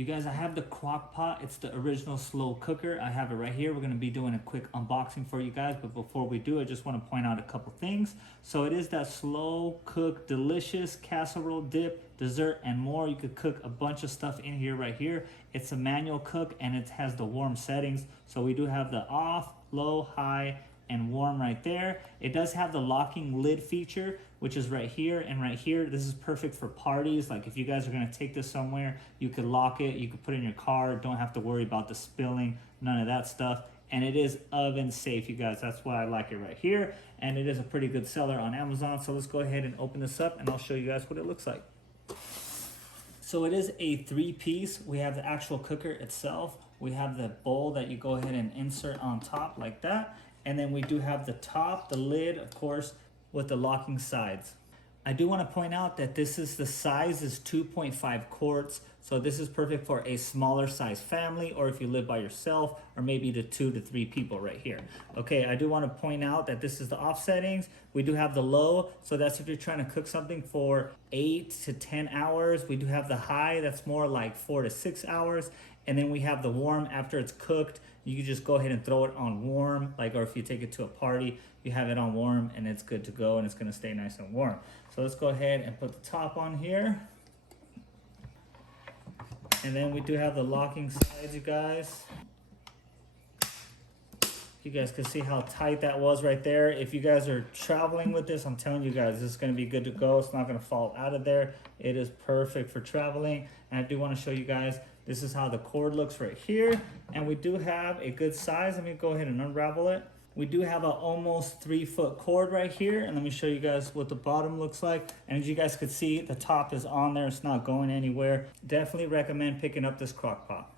You guys, I have the Crock-Pot. It's the original slow cooker. I have it right here. We're gonna be doing a quick unboxing for you guys, but before we do, I just wanna point out a couple things. So it is that slow cook, delicious casserole dip, dessert, and more. You could cook a bunch of stuff in here right here. It's a manual cook and it has the warm settings. So we do have the off, low, high, and warm right there. It does have the locking lid feature, which is right here and right here. This is perfect for parties. Like if you guys are gonna take this somewhere, you could lock it, you could put it in your car, don't have to worry about the spilling, none of that stuff. And it is oven safe, you guys. That's why I like it right here. And it is a pretty good seller on Amazon. So let's go ahead and open this up and I'll show you guys what it looks like. So it is a 3-piece. We have the actual cooker itself. We have the bowl that you go ahead and insert on top like that. And then we do have the top, the lid, of course, with the locking sides. I do want to point out that the size is 2.5 quarts. So this is perfect for a smaller size family, or if you live by yourself, or maybe the 2 to 3 people right here. Okay, I do want to point out that this is the off settings. We do have the low, so that's if you're trying to cook something for 8 to 10 hours. We do have the high, that's more like 4 to 6 hours. And then we have the warm after it's cooked. You can just go ahead and throw it on warm, like, or if you take it to a party, you have it on warm and it's good to go and it's gonna stay nice and warm. So let's go ahead and put the top on here. And then we do have the locking sides, you guys. You guys can see how tight that was right there. If you guys are traveling with this, I'm telling you guys, this is gonna be good to go. It's not gonna fall out of there. It is perfect for traveling. And I do wanna show you guys, this is how the cord looks right here. And we do have a good size. Let me go ahead and unravel it. We do have an almost 3-foot cord right here. And let me show you guys what the bottom looks like. And as you guys could see, the top is on there. It's not going anywhere. Definitely recommend picking up this Crock-Pot.